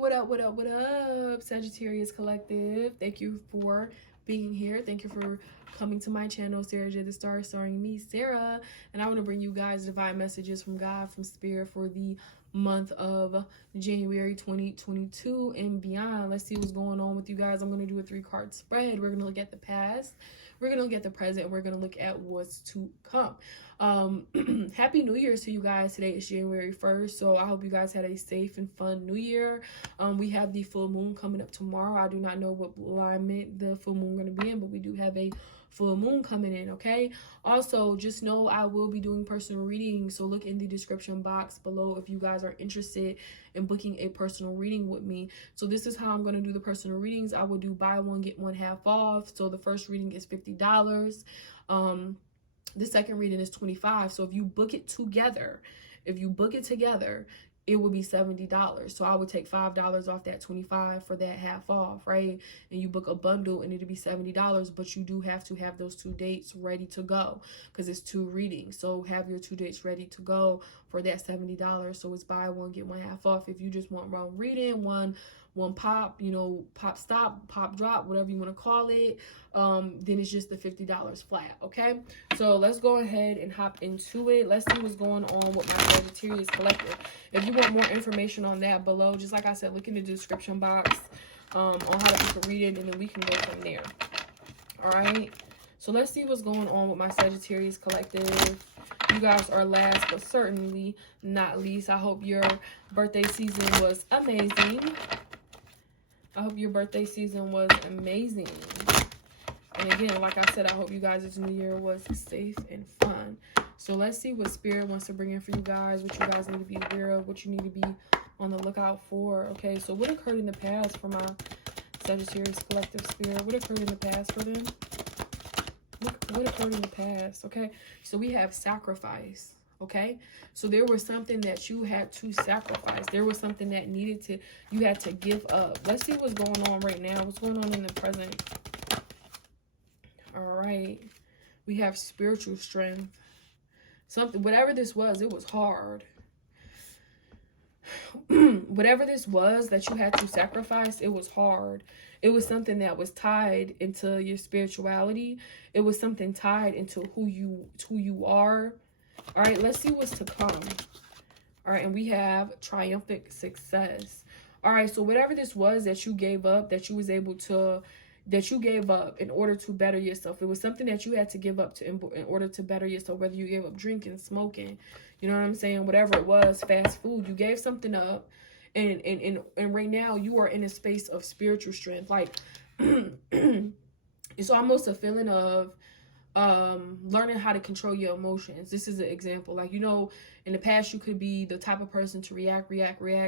What up, Sagittarius Collective? Thank you for being here. Thank you for coming to my channel, SarahjTHESTAR, starring me, Sarah. And I want to bring you guys divine messages from God, from Spirit for the month of January 2022 and beyond. Let's see what's going on with you guys. I'm going to do a 3-card spread. We're going to look at the past, we're going to look at the present, and we're going to look at what's to come. Happy New Year's to you guys. Today is January 1st, so I hope you guys had a safe and fun New Year. We have the full moon coming up tomorrow. I do not know what alignment the full moon going to be in, but we do have a full moon coming in, okay? Also, just know I will be doing personal readings, so look in the description box below if you guys are interested in booking a personal reading with me. So this is how I'm going to do the personal readings. I will do buy one get one half off. So the first reading is $50. The second reading is $25. So if you book it together, it would be $70. So I would take $5 off that $25 for that half off, right? And you book a bundle and it'll be $70, but you do have to have those 2 dates ready to go because it's 2 readings. So have your 2 dates ready to go for that $70. So it's buy one get one half off. If you just want one reading, one pop, pop stop, pop drop, whatever you want to call it, then it's just the $50 flat, okay? So let's go ahead and hop into it. Let's see what's going on with my Sagittarius Collective. If you want more information on that below, just like I said, look in the description box on how to book a reading, and then we can go from there. All right, so let's see what's going on with my Sagittarius Collective. You guys are last but certainly not least. I hope your birthday season was amazing. And again, like I said, I hope you guys' new year was safe and fun. So let's see what Spirit wants to bring in for you guys, what you guys need to be aware of, what you need to be on the lookout for. Okay, so what occurred in the past for my Sagittarius Collective, Spirit? What occurred in the past for them? What occurred in the past? Okay, so we have sacrifice. Okay, so there was something that you had to sacrifice. There was something that you had to give up. Let's see what's going on right now. What's going on in the present? All right, we have spiritual strength. Whatever this was, it was hard. Whatever this was that you had to sacrifice, it was hard. It was something that was tied into your spirituality. It was something tied into who you are. All right, let's see what's to come. All right, and we have triumphant success. All right, so whatever this was that you gave up, that you gave up in order to better yourself. It was something that you had to give up in order to better yourself, whether you gave up drinking, smoking, you know what I'm saying? Whatever it was, fast food, you gave something up. And right now you are in a space of spiritual strength. Like, it's almost a feeling of learning how to control your emotions. This is an example. Like, in the past, you could be the type of person to react.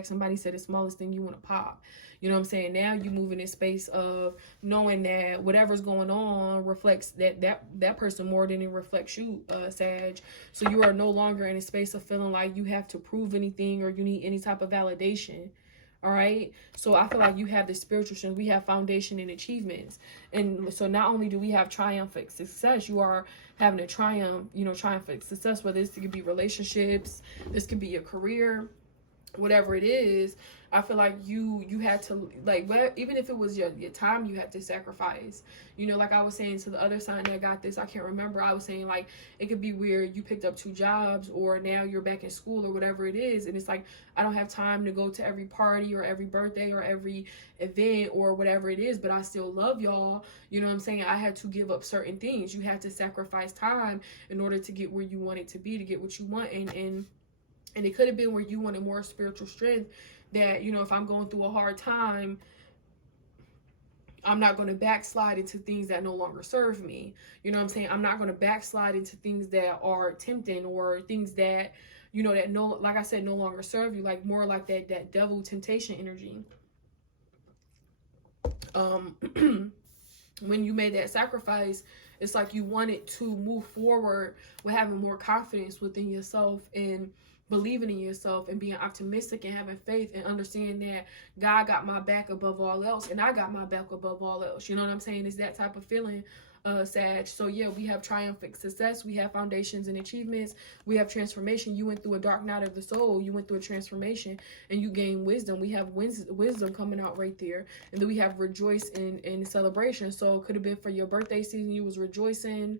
Somebody said the smallest thing, you want to pop. You know what I'm saying? Now you move in this space of knowing that whatever's going on reflects that person more than it reflects you, Sag. So you are no longer in a space of feeling like you have to prove anything or you need any type of validation. All right, so I feel like you have the spiritual strength. We have foundation and achievements, and so not only do we have triumphant success, you are having a triumphant success. Whether this could be relationships, this could be your career, whatever it is. I feel like you had to, like, even if it was your time, you had to sacrifice. Like I was saying to the other sign that got this, I can't remember. I was saying, like, it could be where you picked up 2 jobs, or now you're back in school, or whatever it is, and it's like, I don't have time to go to every party or every birthday or every event or whatever it is, but I still love y'all. You know what I'm saying? I had to give up certain things. You had to sacrifice time in order to get where you wanted to be, to get what you want. And it could have been where you wanted more spiritual strength, that, if I'm going through a hard time, I'm not going to backslide into things that no longer serve me. You know what I'm saying? I'm not going to backslide into things that are tempting, or things that, like I said, no longer serve you, like more like that devil temptation energy. When you made that sacrifice, it's like you wanted to move forward with having more confidence within yourself, and believing in yourself, and being optimistic, and having faith, and understanding that God got my back above all else, and I got my back above all else. You know what I'm saying? It's that type of feeling Sag. So yeah, we have triumphant success, we have foundations and achievements, we have transformation. You went through a dark night of the soul, you went through a transformation, and you gain wisdom. We have wisdom coming out right there. And then we have rejoice in celebration. So it could have been for your birthday season, you was rejoicing.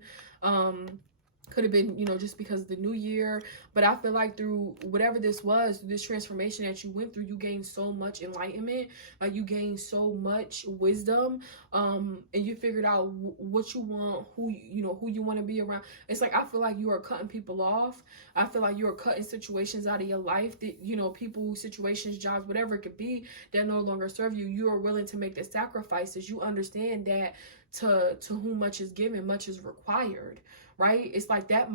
Could have been, you know, just because of the new year. But I feel like through whatever this was, this transformation that you went through, you gained so much enlightenment. Like, you gained so much wisdom, and you figured out what you want, who you want to be around. It's like, I feel like you are cutting people off. I feel like you are cutting situations out of your life that, you know, people, situations, jobs, whatever it could be, that no longer serve you. You are willing to make the sacrifices. You understand that to whom much is given, much is required. Right? It's like that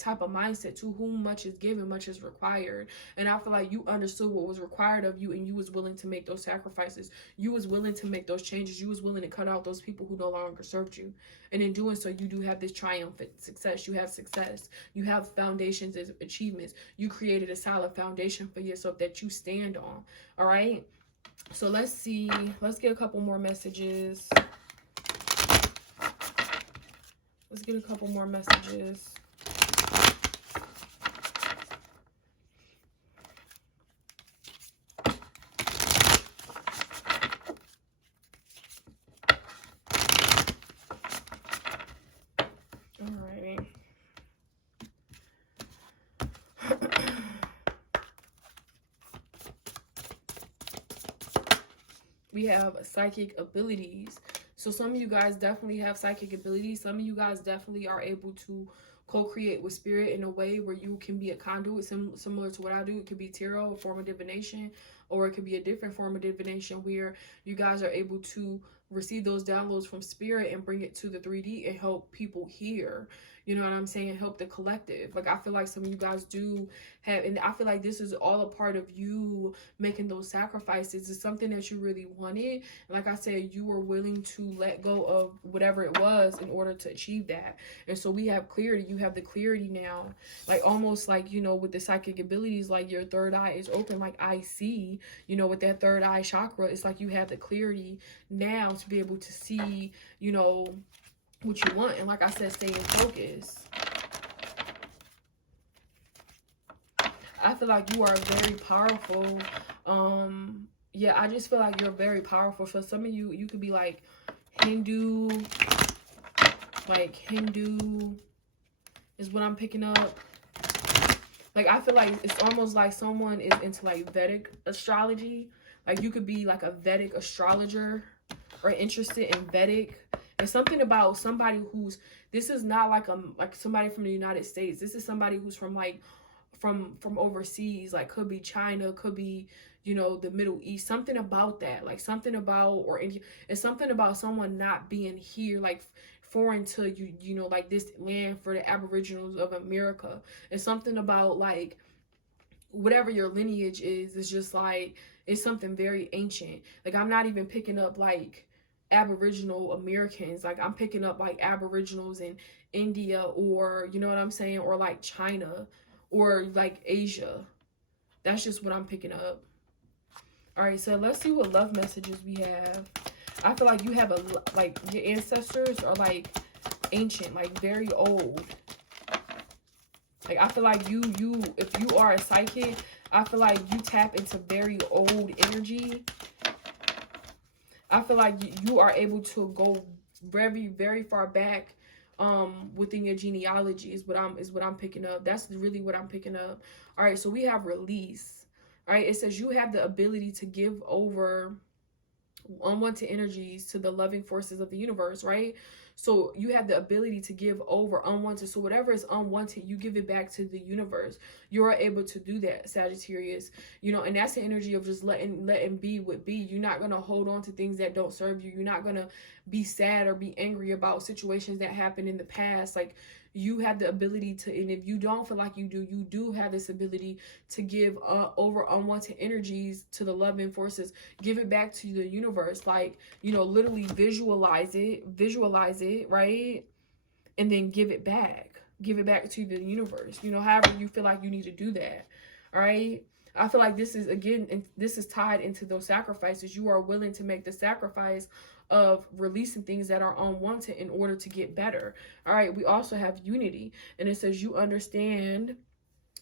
type of mindset. To whom much is given, much is required. And I feel like you understood what was required of you, and you was willing to make those sacrifices. You was willing to make those changes. You was willing to cut out those people who no longer served you. And in doing so, you do have this triumphant success. You have success. You have foundations and achievements. You created a solid foundation for yourself that you stand on. All right? So let's see. Let's get a couple more messages. Let's get a couple more messages. Alrighty. We have psychic abilities. So some of you guys definitely have psychic abilities. Some of you guys definitely are able to co-create with spirit in a way where you can be a conduit, similar to what I do. It could be tarot, a form of divination, or it could be a different form of divination where you guys are able to receive those downloads from spirit and bring it to the 3D and help people hear. You know what I'm saying? Help the collective. Like, I feel like some of you guys do have, and I feel like this is all a part of you making those sacrifices. It's something that you really wanted. And like I said, you were willing to let go of whatever it was in order to achieve that. And so we have clarity. You have the clarity now. Like, almost like, you know, with the psychic abilities, like your third eye is open. Like, I see, you know, with that third eye chakra, it's like you have the clarity now to be able to see, you know, what you want. And like I said, stay in focus. I feel like you are very powerful. Yeah, I just feel like you're very powerful. So some of you could be like Hindu is what I'm picking up. Like, I feel like it's almost like someone is into like Vedic astrology. Like, you could be like a Vedic astrologer or interested in Vedic. And something about somebody who's, this is not like somebody from the United States. This is somebody who's from like from overseas. Like, could be China, could be, you know, the Middle East. Something about that, like something about, or India. It's something about someone not being here, like foreign to you, you know, like this land for the Aboriginals of America. It's something about like whatever your lineage is. It's just like, it's something very ancient. Like, I'm not even picking up like Aboriginal Americans. Like, I'm picking up like Aboriginals in India, or, you know what I'm saying, or like China, or like Asia. That's just what I'm picking up. All right, so let's see what love messages we have. I feel like you have like your ancestors are like ancient, like very old. Like, I feel like you if you are a psychic, I feel like you tap into very old energy. I feel like you are able to go very, very far back within your genealogy is what I'm picking up. That's really what I'm picking up. All right, so we have release. All right, it says you have the ability to give over unwanted energies to the loving forces of the universe, right? So you have the ability to give over unwanted. So whatever is unwanted, you give it back to the universe. You are able to do that, Sagittarius. You know, and that's the energy of just letting be what be. You're not going to hold on to things that don't serve you. You're not going to be sad or be angry about situations that happened in the past. Like, you have the ability to, and if you don't feel like you do have this ability to give over unwanted energies to the loving forces. Give it back to the universe. Like, you know, literally visualize it, right? And then give it back to the universe. You know, however you feel like you need to do that. All right. I feel like this is, again, and this is tied into those sacrifices. You are willing to make the sacrifice of releasing things that are unwanted in order to get better. All right, we also have unity, and it says you understand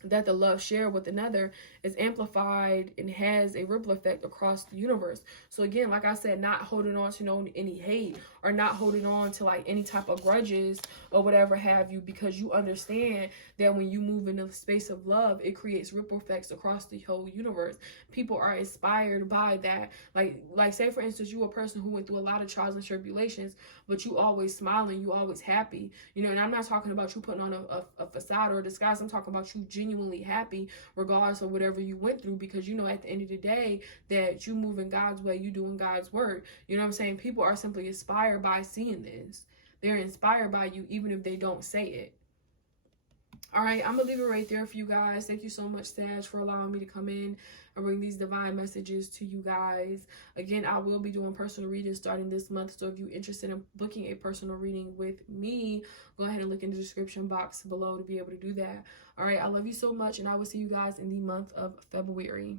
that the love shared with another is amplified and has a ripple effect across the universe. So again, like I said, not holding on to any hate, or not holding on to like any type of grudges or whatever have you, because you understand that when you move into the space of love, it creates ripple effects across the whole universe. People are inspired by that. Like say for instance, you a person who went through a lot of trials and tribulations, but you always smiling, you always happy, you know. And I'm not talking about you putting on a facade or a disguise. I'm talking about you genuinely happy regardless of whatever you went through, because you know at the end of the day that you move in God's way, you doing God's work. You know what I'm saying? People are simply inspired by seeing this. They're inspired by you even if they don't say it. All right, I'm gonna leave it right there for you guys. Thank you so much, Sag, for allowing me to come in and bring these divine messages to you guys. Again, I will be doing personal readings starting this month, so if you're interested in booking a personal reading with me, go ahead and look in the description box below to be able to do that. All right, I love you so much, and I will see you guys in the month of February.